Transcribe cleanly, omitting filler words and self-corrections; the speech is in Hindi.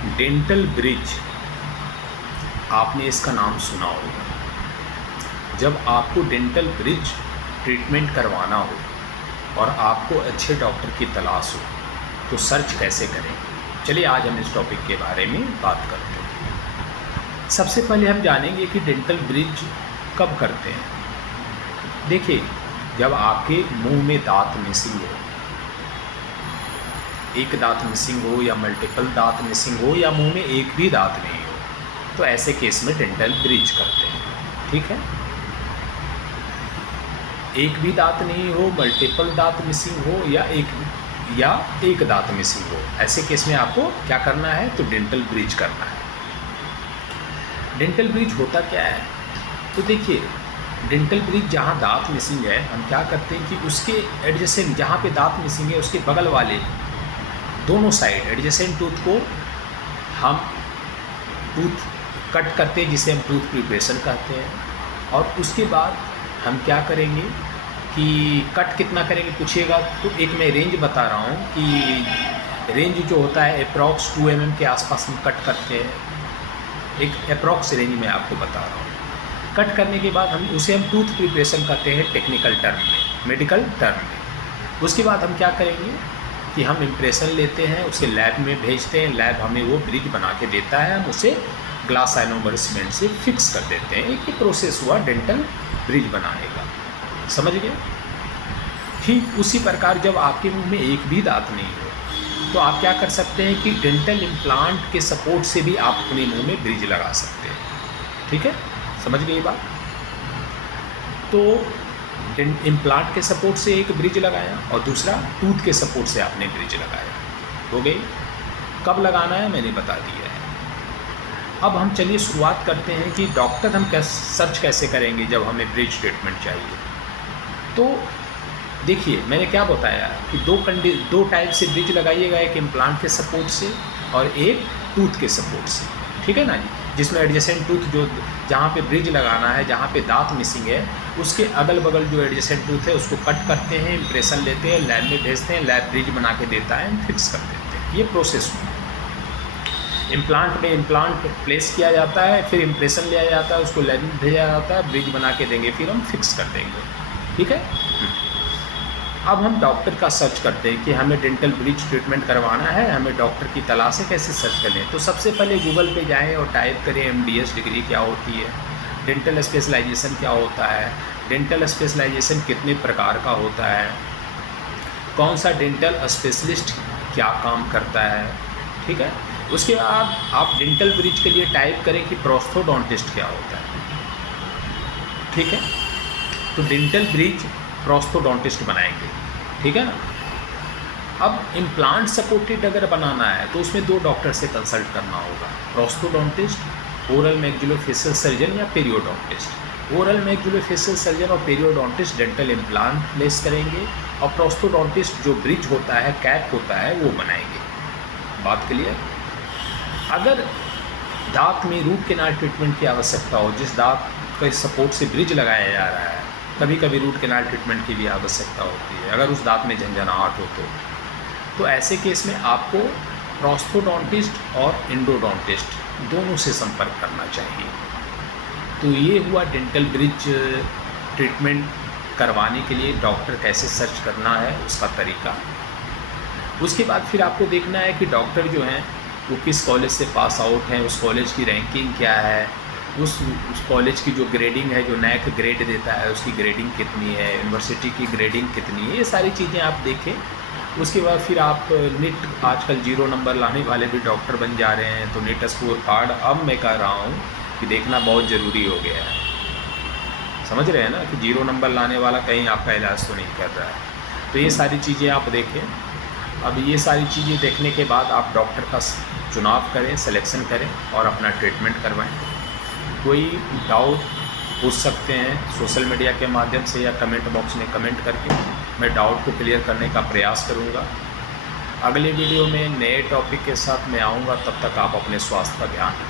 डेंटल ब्रिज, आपने इसका नाम सुना होगा। जब आपको डेंटल ब्रिज ट्रीटमेंट करवाना हो और आपको अच्छे डॉक्टर की तलाश हो तो सर्च कैसे करें? चलिए आज हम इस टॉपिक के बारे में बात करते हैं। सबसे पहले हम जानेंगे कि डेंटल ब्रिज कब करते हैं। देखिए, जब आपके मुंह में दांत मिसिंग हो, एक दांत मिसिंग हो या मल्टीपल दांत मिसिंग हो या मुंह में एक भी दांत नहीं हो, तो ऐसे केस में डेंटल ब्रिज करते हैं। ठीक है, एक भी दांत नहीं हो, मल्टीपल दांत मिसिंग हो या एक दांत मिसिंग हो, ऐसे केस में आपको क्या करना है? तो डेंटल ब्रिज करना है। डेंटल ब्रिज होता क्या है? तो देखिए, डेंटल ब्रिज जहाँ दांत मिसिंग है, हम क्या करते हैं कि उसके एडजेसेंट, जहाँ पे दांत मिसिंग है उसके बगल वाले दोनों साइड एडजेसेंट टूथ को हम टूथ कट करते हैं, जिसे हम टूथ प्रिपरेशन कहते हैं। और उसके बाद हम क्या करेंगे कि कट कितना करेंगे पूछिएगा तो एक मैं रेंज बता रहा हूँ कि रेंज जो होता है अप्रॉक्स 2 mm के आसपास हम कट करते हैं। एक अप्रॉक्स रेंज में आपको बता रहा हूँ। कट करने के बाद हम उसे टूथ प्रिपरेशन कहते हैं टेक्निकल टर्म में, मेडिकल टर्म में। उसके बाद हम क्या करेंगे कि हम इम्प्रेशन लेते हैं, उसे लैब में भेजते हैं, लैब हमें वो ब्रिज बना के देता है, हम उसे ग्लास आइनोमर सीमेंट से फिक्स कर देते हैं। एक ही प्रोसेस हुआ डेंटल ब्रिज बनाने का, समझ गए? ठीक उसी प्रकार जब आपके मुंह में एक भी दांत नहीं हो तो आप क्या कर सकते हैं कि डेंटल इम्प्लांट के सपोर्ट से भी आप अपने मुंह में ब्रिज लगा सकते हैं। ठीक है, समझ गए ये बात? तो इम्प्लांट के सपोर्ट से एक ब्रिज लगाया और दूसरा टूथ के सपोर्ट से आपने ब्रिज लगाया, हो गई। कब लगाना है मैंने बता दिया है। अब हम चलिए शुरुआत करते हैं कि डॉक्टर हम सर्च कैसे करेंगे जब हमें ब्रिज ट्रीटमेंट चाहिए। तो देखिए, मैंने क्या बताया कि दो टाइप से ब्रिज लगाइएगा, एक इम्प्लांट के सपोर्ट से और एक टूथ के सपोर्ट से। ठीक है ना जी? जिसमें एडजेसेंट टूथ जो जहाँ पे ब्रिज लगाना है, जहाँ पे दांत मिसिंग है, उसके अगल बगल जो एडजेसेंट टूथ है उसको कट करते हैं, इम्प्रेशन लेते हैं, लैब में भेजते हैं, लैब ब्रिज बना के देता है, हम फिक्स कर देते हैं। ये प्रोसेस हुआ। इम्प्लांट में इम्प्लांट प्लेस किया जाता है, फिर इम्प्रेशन लिया जाता है, उसको लैब में भेजा जाता है, ब्रिज बना के देंगे, फिर हम फिक्स कर देंगे। ठीक है। अब हम डॉक्टर का सर्च करते हैं कि हमें डेंटल ब्रिज ट्रीटमेंट करवाना है, हमें डॉक्टर की तलाश है, कैसे सर्च करें? तो सबसे पहले गूगल पे जाएं और टाइप करें MDS डिग्री क्या होती है, डेंटल स्पेशलाइजेशन क्या होता है, डेंटल स्पेशलाइजेशन कितने प्रकार का होता है, कौन सा डेंटल स्पेशलिस्ट क्या काम करता है। ठीक है। उसके बाद आप डेंटल ब्रिज के लिए टाइप करें कि प्रोस्थोडोंटिस्ट क्या होता है। ठीक है, तो डेंटल ब्रिज प्रोस्थोडोंटिस्ट बनाएंगे। ठीक है ना। अब इम्प्लांट सपोर्टेड अगर बनाना है तो उसमें 2 डॉक्टर से कंसल्ट करना होगा, प्रोस्थोडोंटिस्ट, ओरल मैक्सिलोफेशियल सर्जन या पेरियोडोंटिस्ट। ओरल मैक्सिलोफेशियल सर्जन और पेरियोडोंटिस्ट डेंटल इम्प्लांट प्लेस करेंगे और प्रोस्थोडोंटिस्ट जो ब्रिज होता है, कैप होता है, वो बनाएंगे। बात क्लियर? अगर दांत में रूट कैनाल ट्रीटमेंट की आवश्यकता हो, जिस दांत के सपोर्ट से ब्रिज लगाया जा रहा है, कभी कभी रूट कैनाल ट्रीटमेंट की भी आवश्यकता होती है अगर उस दांत में झंझनाहट हो तो ऐसे केस में आपको प्रोस्थोडोंटिस्ट और एंडोडोंटिस्ट दोनों से संपर्क करना चाहिए। तो ये हुआ डेंटल ब्रिज ट्रीटमेंट करवाने के लिए डॉक्टर कैसे सर्च करना है उसका तरीका। उसके बाद फिर आपको देखना है कि डॉक्टर जो हैं वो किस कॉलेज से पास आउट हैं, उस कॉलेज की रैंकिंग क्या है, उस कॉलेज की जो ग्रेडिंग है, जो नैक ग्रेड देता है, उसकी ग्रेडिंग कितनी है, यूनिवर्सिटी की ग्रेडिंग कितनी है, ये सारी चीज़ें आप देखें। उसके बाद फिर आप नीट, आजकल 0 नंबर लाने वाले भी डॉक्टर बन जा रहे हैं, तो नीट स्कोर कार्ड अब मैं कह रहा हूँ कि देखना बहुत ज़रूरी हो गया है। समझ रहे हैं ना कि 0 नंबर लाने वाला कहीं आपका इलाज तो नहीं कर रहा है। तो ये सारी चीज़ें आप देखें। अब ये सारी चीज़ें देखने के बाद आप डॉक्टर का चुनाव करें, सिलेक्शन करें और अपना ट्रीटमेंट करवाएं। कोई डाउट पूछ सकते हैं सोशल मीडिया के माध्यम से या कमेंट बॉक्स में कमेंट करके, मैं डाउट को क्लियर करने का प्रयास करूंगा। अगले वीडियो में नए टॉपिक के साथ मैं आऊँगा, तब तक आप अपने स्वास्थ्य का ध्यान रखें।